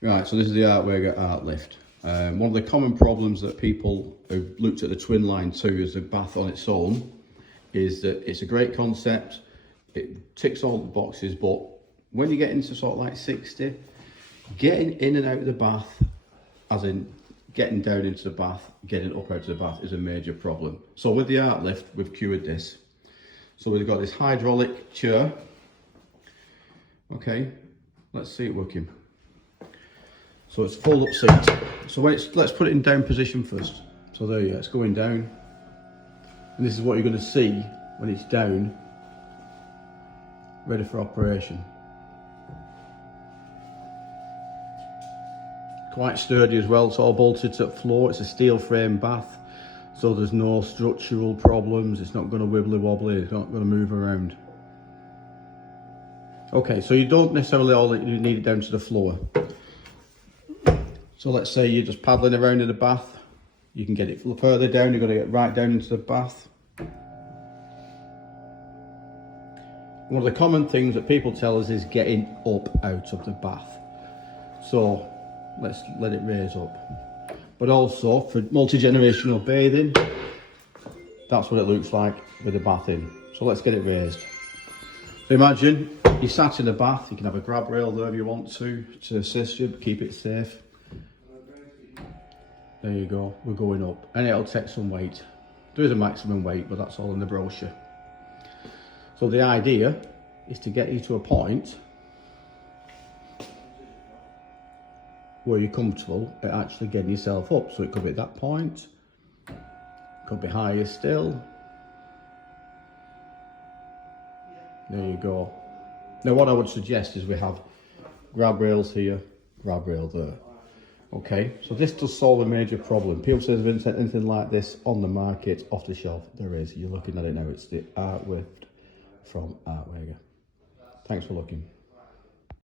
Right, so this is the Artweger Artlift. One of the common problems that people who've looked at the twin line 2 as a bath on its own is that it's a great concept, it ticks all the boxes, but when you get into sort of like 60, getting in and out of the bath, as in getting down into the bath, getting up out of the bath, is a major problem. So with the Artlift, we've cured this. So we've got this hydraulic chair. Okay, let's see it working. So it's fold up seat. So when let's put it in down position first. So there you go, it's going down. And this is what you're going to see when it's down, ready for operation. Quite sturdy as well, it's all bolted to the floor. It's a steel frame bath, so there's no structural problems. It's not going to wibbly wobbly, it's not going to move around. Okay, so you don't necessarily all that you need it down to the floor. So let's say you're just paddling around in the bath, you can get it further down, you've got to get right down into the bath. One of the common things that people tell us is getting up out of the bath. So let's let it raise up. But also for multi-generational bathing, that's what it looks like with the bath in. So let's get it raised. So imagine you sat in the bath, you can have a grab rail there if you want to assist you, keep it safe. There you go, we're going up, and it'll take some weight. There is a maximum weight, but that's all in the brochure. So the idea is to get you to a point where you're comfortable at actually getting yourself up. So it could be at that point, could be higher still. There you go. Now what I would suggest is we have grab rails here, grab rail there. Okay, so this does solve a major problem. People say there's been anything like this on the market, off the shelf. There is. You're looking at it now. It's the Artlift from Artweger. Thanks for looking.